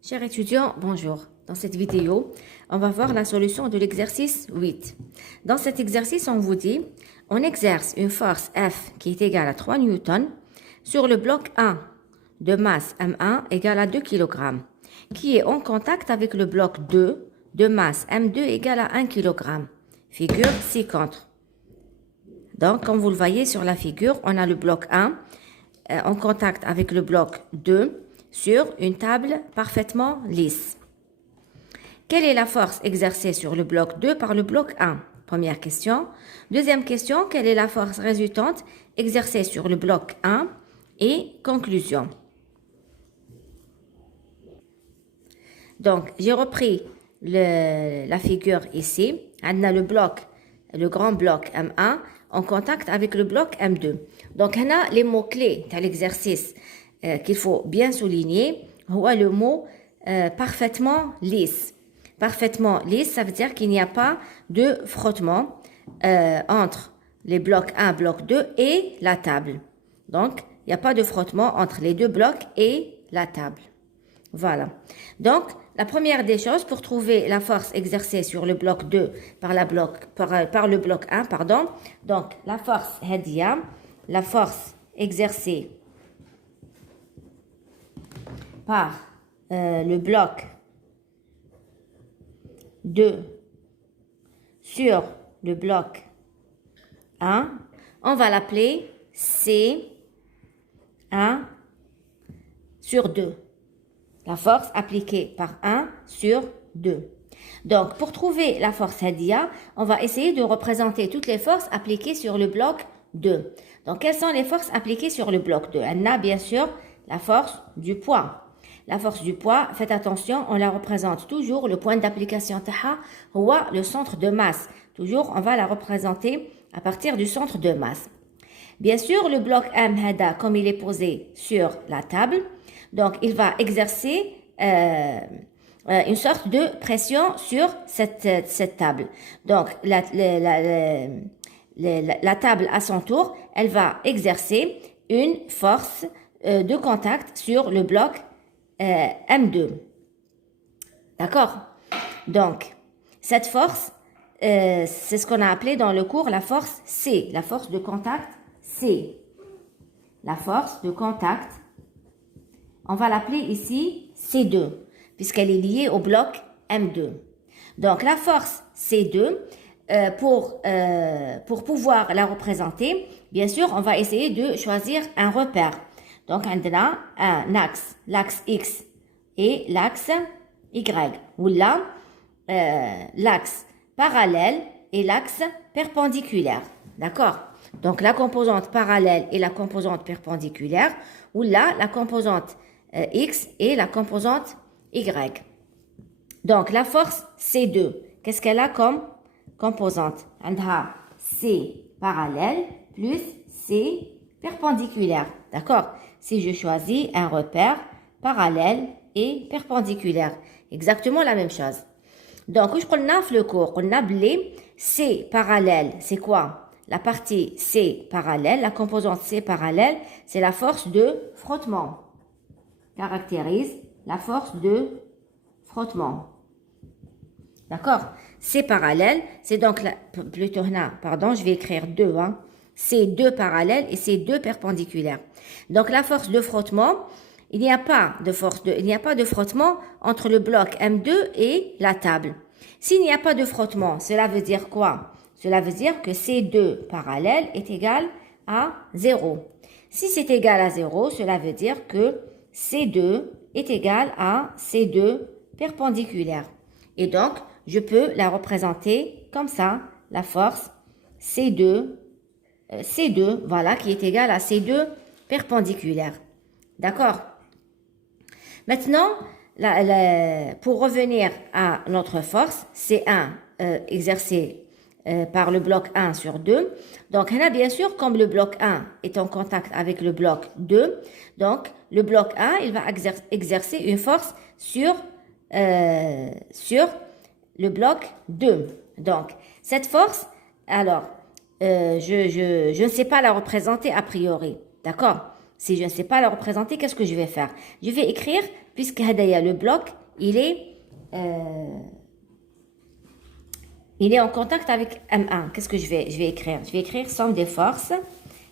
Chers étudiants, bonjour. Dans cette vidéo, on va voir la solution de l'exercice 8. Dans cet exercice, on vous dit, on exerce une force F qui est égale à 3 newtons sur le bloc 1 de masse M1 égale à 2 kg, qui est en contact avec le bloc 2 de masse M2 égale à 1 kg. Figure ci-contre. Donc, comme vous le voyez sur la figure, on a le bloc 1 en contact avec le bloc 2 sur une table parfaitement lisse. Quelle est la force exercée sur le bloc 2 par le bloc 1? Première question. Deuxième question, quelle est la force résultante exercée sur le bloc 1? Et conclusion. Donc, j'ai repris la figure ici. On a le grand bloc M1 en contact avec le bloc M2. Donc, on a les mots-clés de l'exercice qu'il faut bien souligner. Le mot parfaitement lisse. Parfaitement lisse, ça veut dire qu'il n'y a pas de frottement entre les blocs 1, bloc 2 et la table. Donc, il n'y a pas de frottement entre les deux blocs et la table. Voilà. Donc, la première des choses, pour trouver la force exercée sur le bloc 2 par le bloc 1, pardon. Donc, la force Hadia, la force exercée par le bloc 2 sur le bloc 1, on va l'appeler C1 sur 2. La force appliquée par 1 sur 2. Donc, pour trouver la force Hadia, on va essayer de représenter toutes les forces appliquées sur le bloc 2. Donc, quelles sont les forces appliquées sur le bloc 2? On a bien sûr la force du poids. La force du poids, faites attention, on la représente toujours, le point d'application taha, ou le centre de masse. Toujours, on va la représenter à partir du centre de masse. Bien sûr, le bloc M Hada, comme il est posé sur la table, donc il va exercer une sorte de pression sur cette table. Donc, la table à son tour, elle va exercer une force de contact sur le bloc M2. D'accord? Donc, cette force, c'est ce qu'on a appelé dans le cours la force C, la force de contact C. La force de contact, on va l'appeler ici C2, puisqu'elle est liée au bloc M2. Donc, la force C2, pour pouvoir la représenter, bien sûr, on va essayer de choisir un repère. Donc, on a un axe, l'axe X et l'axe Y. Ou là, l'axe parallèle et l'axe perpendiculaire. D'accord? Donc, la composante parallèle et la composante perpendiculaire. Ou là, la composante X et la composante Y. Donc, la force C2, qu'est-ce qu'elle a comme composante? On a C parallèle plus C perpendiculaire. D'accord? Si je choisis un repère parallèle et perpendiculaire. Exactement la même chose. Donc, je prends le cours. On a blé C parallèle. C'est quoi? La partie C parallèle, la composante C parallèle, c'est la force de frottement. Caractérise la force de frottement. D'accord? C parallèle, c'est donc, plutôt, pardon, je vais écrire 2, hein. C2 parallèle et C2 perpendiculaire. Donc, la force de frottement, il n'y a pas de frottement entre le bloc M2 et la table. S'il n'y a pas de frottement, cela veut dire quoi? Cela veut dire que C2 parallèle est égal à 0. Si c'est égal à 0, cela veut dire que C2 est égal à C2 perpendiculaire. Et donc, je peux la représenter comme ça, la force C2, voilà, qui est égale à C2 perpendiculaire. D'accord? Maintenant, pour revenir à notre force, C1 exercée par le bloc 1 sur 2. Donc, on a bien sûr, comme le bloc 1 est en contact avec le bloc 2, donc le bloc 1, il va exercer une force sur le bloc 2. Donc, cette force, alors, je ne sais pas la représenter a priori. D'accord? Si je ne sais pas la représenter, qu'est-ce que je vais faire? Je vais écrire puisque le bloc, il est en contact avec M1. Qu'est-ce que je vais écrire? Je vais écrire somme des forces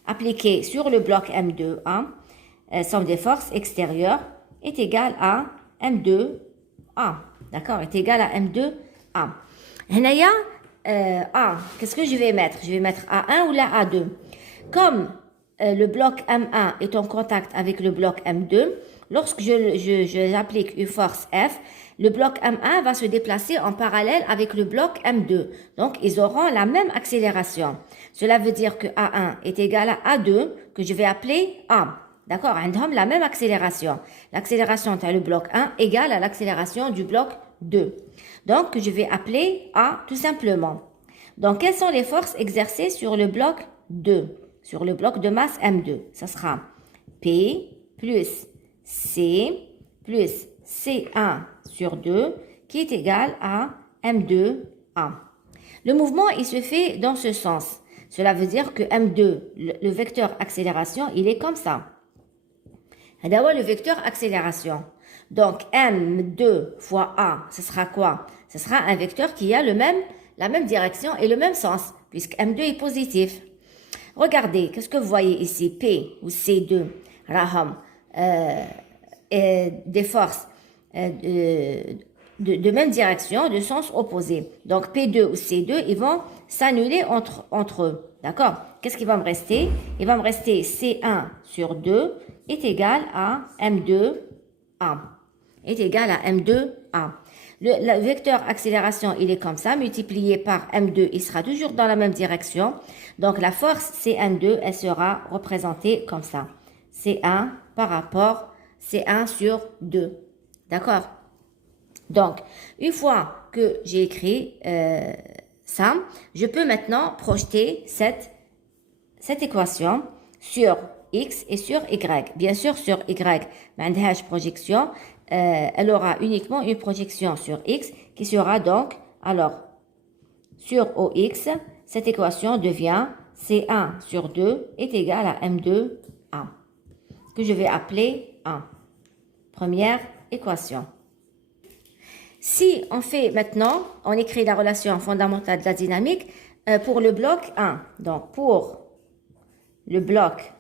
appliquées sur le bloc M2A. Somme des forces extérieures est égale à M2A. D'accord? Est égale à M2A. Henaya, A, qu'est-ce que je vais mettre? Je vais mettre A1 ou la A2. Comme le bloc M1 est en contact avec le bloc M2, lorsque j'applique une force F, le bloc M1 va se déplacer en parallèle avec le bloc M2. Donc, ils auront la même accélération. Cela veut dire que A1 est égal à A2, que je vais appeler A. D'accord? Ils ont la même accélération. L'accélération de le bloc 1 égale à l'accélération du bloc 2. Donc, je vais appeler A tout simplement. Donc, quelles sont les forces exercées sur le bloc 2? Sur le bloc de masse M2. Ça sera P plus C plus C1 sur 2 qui est égal à M2A. Le mouvement, il se fait dans ce sens. Cela veut dire que M2, le vecteur accélération, il est comme ça. D'abord, le vecteur accélération. Donc, M2 fois A, ce sera quoi? Ce sera un vecteur qui a la même direction et le même sens, puisque M2 est positif. Regardez, qu'est-ce que vous voyez ici? P ou C2, Raham, des forces de même direction, de sens opposé. Donc, P2 ou C2, ils vont s'annuler entre eux. D'accord? Qu'est-ce qui va me rester? Il va me rester C1 sur 2 est égal à M2A. Est égal à M2A. Le vecteur accélération, il est comme ça, multiplié par M2, il sera toujours dans la même direction. Donc, la force C1,2, elle sera représentée comme ça. C1 par rapport C1 sur 2. D'accord? Donc, une fois que j'ai écrit ça, je peux maintenant projeter cette équation sur X et sur Y. Bien sûr, sur Y, projection, elle aura uniquement une projection sur X qui sera donc, alors, sur OX, cette équation devient C1 sur 2 est égal à M2A, que je vais appeler 1. Première équation. Si on fait maintenant, on écrit la relation fondamentale de la dynamique pour le bloc 1. Donc, pour le bloc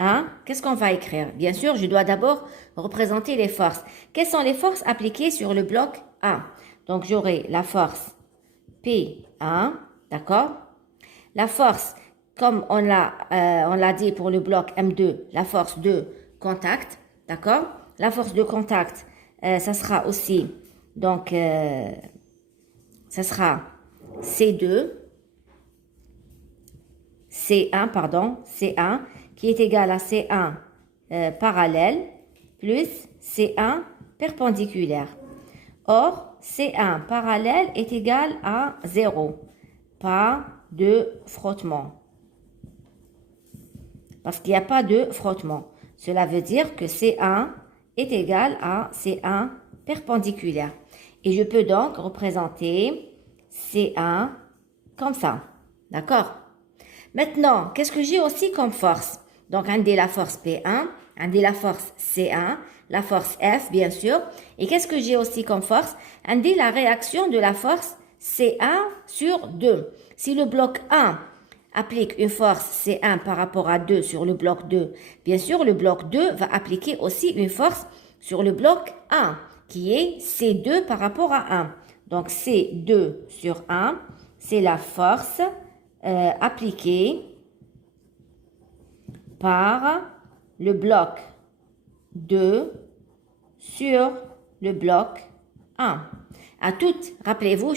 1, qu'est-ce qu'on va écrire? Bien sûr, je dois d'abord représenter les forces. Quelles sont les forces appliquées sur le bloc 1? Donc, j'aurai la force P1, d'accord? La force, comme on l'a dit pour le bloc M2, la force de contact, d'accord? La force de contact, ça sera aussi, donc, ça sera C1, C1, qui est égal à C1 parallèle plus C1 perpendiculaire. Or, C1 parallèle est égal à 0. Pas de frottement. Parce qu'il n'y a pas de frottement. Cela veut dire que C1 est égal à C1 perpendiculaire. Et je peux donc représenter C1 comme ça. D'accord? Maintenant, qu'est-ce que j'ai aussi comme force? Donc, on a la force P1, on a la force C1, la force F, bien sûr. Et qu'est-ce que j'ai aussi comme force? On a la réaction de la force C1 sur 2. Si le bloc 1 applique une force C1 par rapport à 2 sur le bloc 2, bien sûr, le bloc 2 va appliquer aussi une force sur le bloc 1, qui est C2 par rapport à 1. Donc, C2 sur 1, c'est la force appliquée par le bloc 2 sur le bloc 1. Rappelez-vous, à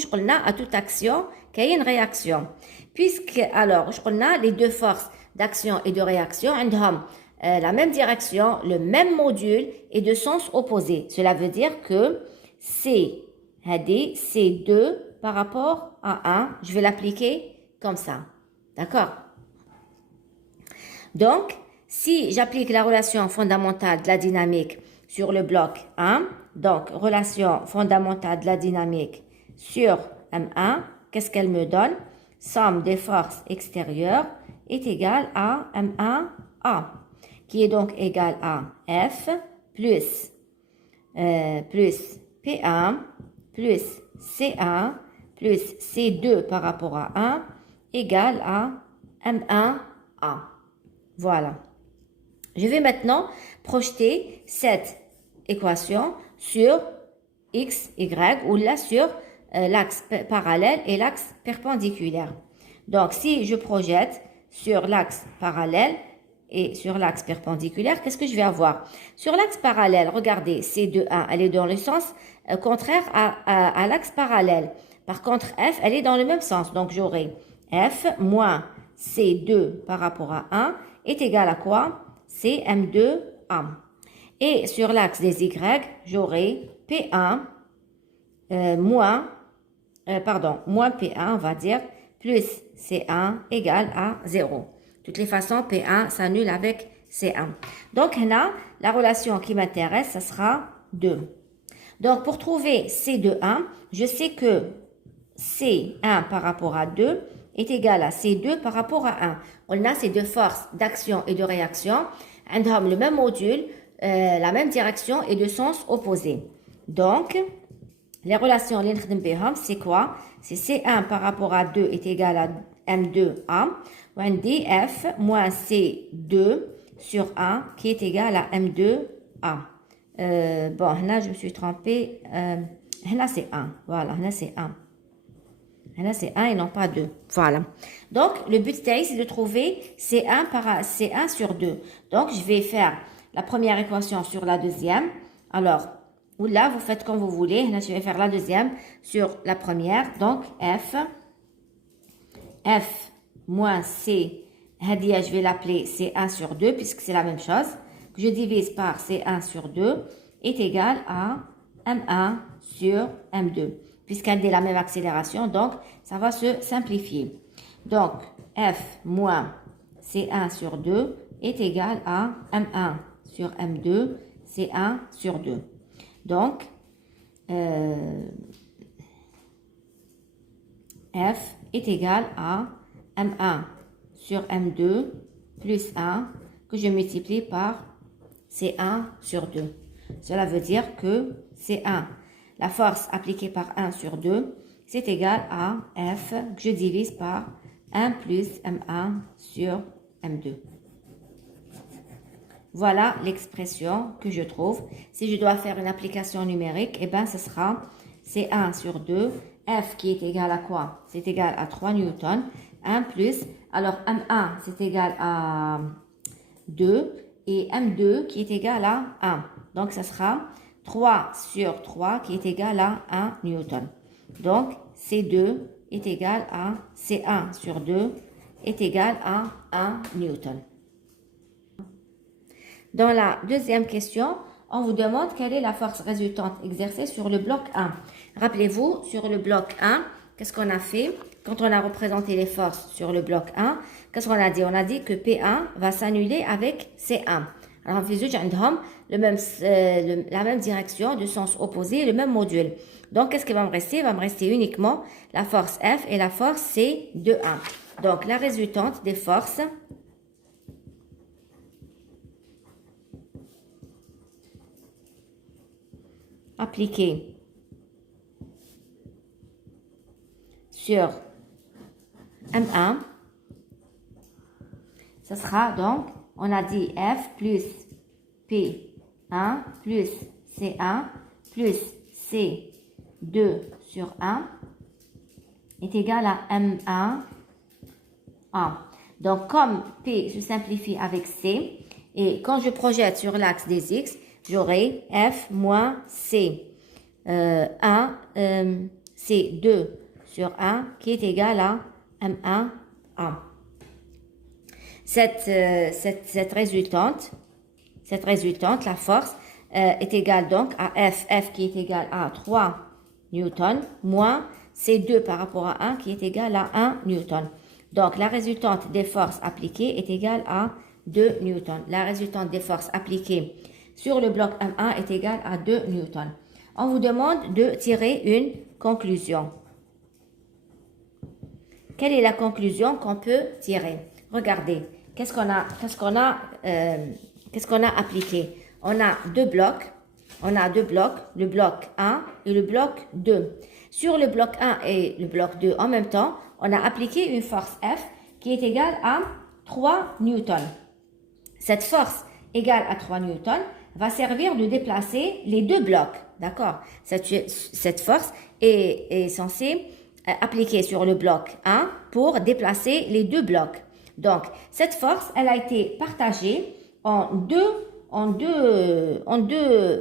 toute action, qu'il y a une réaction. Puisque, alors, les deux forces d'action et de réaction, ont la même direction, le même module et de sens opposé. Cela veut dire que C2 par rapport à 1, je vais l'appliquer comme ça. D'accord? Donc, si j'applique la relation fondamentale de la dynamique sur le bloc 1, donc relation fondamentale de la dynamique sur M1, qu'est-ce qu'elle me donne? Somme des forces extérieures est égale à M1A, qui est donc égal à F plus plus P1 plus C1 plus C2 par rapport à 1 égale à M1A. Voilà. Je vais maintenant projeter cette équation sur X, Y ou là sur l'axe parallèle et l'axe perpendiculaire. Donc, si je projette sur l'axe parallèle et sur l'axe perpendiculaire, qu'est-ce que je vais avoir? Sur l'axe parallèle, regardez, C2A, elle est dans le sens contraire à l'axe parallèle. Par contre, F, elle est dans le même sens. Donc, j'aurai F moins C2 par rapport à 1 est égal à quoi? C'est M2A. Et sur l'axe des Y, j'aurai P1 moins P1, on va dire, plus C1 égale à 0. De toutes les façons, P1 s'annule avec C1. Donc, là, la relation qui m'intéresse, ça sera 2. Donc, pour trouver C2,1, je sais que C1 par rapport à 2 est égal à C2 par rapport à 1. On a ces deux forces d'action et de réaction. Elles ont le même module, la même direction et de sens opposé. Donc, les relations, c'est quoi? C'est C1 par rapport à 2 est égal à M2A. On dit F moins C2 sur 1 qui est égal à M2A. Bon, là, je me suis trompée. Là, c'est 1. Voilà, là, c'est 1. Là, c'est 1 et non pas 2. Voilà. Donc, le but, c'est de trouver C1 sur 2. Donc, je vais faire la première équation sur la deuxième. Alors, ou là, vous faites comme vous voulez. Là, je vais faire la deuxième sur la première. Donc, F moins C, je vais l'appeler C1 sur 2 puisque c'est la même chose. Que je divise par C1 sur 2 est égal à M1 sur M2. Puisqu'elle a la même accélération, donc ça va se simplifier. Donc, F moins C1 sur 2 est égal à M1 sur M2, C1 sur 2. Donc, F est égal à M1 sur M2 plus 1 que je multiplie par C1 sur 2. Cela veut dire que C1, la force appliquée par 1 sur 2, c'est égal à F que je divise par 1 plus M1 sur M2. Voilà l'expression que je trouve. Si je dois faire une application numérique, eh bien, ce sera C1 sur 2. F qui est égal à quoi? C'est égal à 3 newtons. 1 plus, alors M1 c'est égal à 2 et M2 qui est égal à 1. Donc, ça sera 3 sur 3 qui est égal à 1 newton. Donc, C2 est égal à C1 sur 2 est égal à 1 newton. Dans la deuxième question, on vous demande quelle est la force résultante exercée sur le bloc 1. Rappelez-vous, sur le bloc 1, qu'est-ce qu'on a fait? Quand on a représenté les forces sur le bloc 1, qu'est-ce qu'on a dit? On a dit que P1 va s'annuler avec C1. Alors, la même direction, de sens opposé, le même module. Donc, qu'est-ce qui va me rester? Il va me rester uniquement la force F et la force C de 1. Donc, la résultante des forces appliquées sur M1, ce sera donc, on a dit F plus P1 plus C1 plus C2 sur 1 est égal à M1A. Donc, comme P se simplifie avec C, et quand je projette sur l'axe des X, j'aurai F moins C2 sur 1 qui est égal à M1A. Cette résultante, la force, est égale donc à F qui est égal à 3 newtons, moins C2 par rapport à 1 qui est égal à 1 newton. Donc, la résultante des forces appliquées est égale à 2 newtons. La résultante des forces appliquées sur le bloc M1 est égale à 2 newtons. On vous demande de tirer une conclusion. Quelle est la conclusion qu'on peut tirer? Regardez, qu'est-ce qu'on a appliqué? On a deux blocs. on a deux blocs, le bloc 1 et le bloc 2. Sur le bloc 1 et le bloc 2 en même temps, on a appliqué une force F qui est égale à 3 newtons. Cette force égale à 3 newtons va servir de déplacer les deux blocs. D'accord? Cette force est censée appliquer sur le bloc 1 pour déplacer les deux blocs. Donc, cette force, elle a été partagée en deux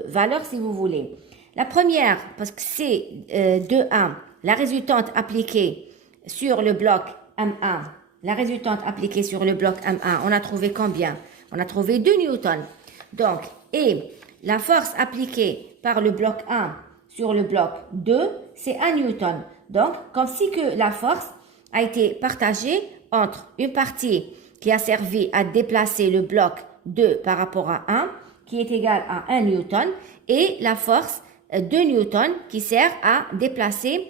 valeurs, si vous voulez. La première, parce que c'est 2,1, la résultante appliquée sur le bloc M1, la résultante appliquée sur le bloc M1, on a trouvé combien? On a trouvé 2 newtons. Donc, et la force appliquée par le bloc 1 sur le bloc 2, c'est 1 newton. Donc, comme si que la force a été partagée entre une partie qui a servi à déplacer le bloc 2 par rapport à 1, qui est égal à 1 newton, et la force 2 newtons qui sert à déplacer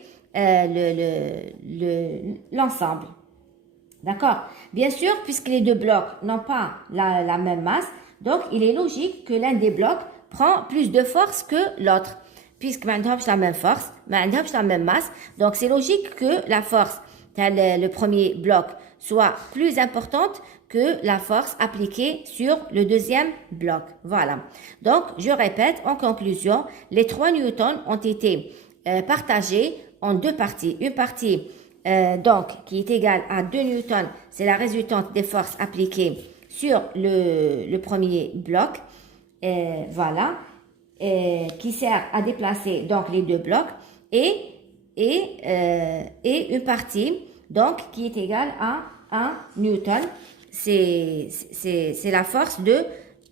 l'ensemble. D'accord? Bien sûr, puisque les deux blocs n'ont pas la même masse, donc il est logique que l'un des blocs prend plus de force que l'autre. Puisque ما عندهمش la même force, ما عندهمش la même masse, donc c'est logique que la force le premier bloc soit plus importante que la force appliquée sur le deuxième bloc. Voilà. Donc, je répète, en conclusion, les 3 newtons ont été partagés en deux parties. Une partie donc qui est égale à 2 newtons, c'est la résultante des forces appliquées sur le premier bloc. Voilà. Qui sert à déplacer donc les deux blocs et une partie donc qui est égale à 1 newton. C'est la force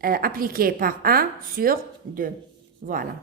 appliquée par 1 sur 2. Voilà.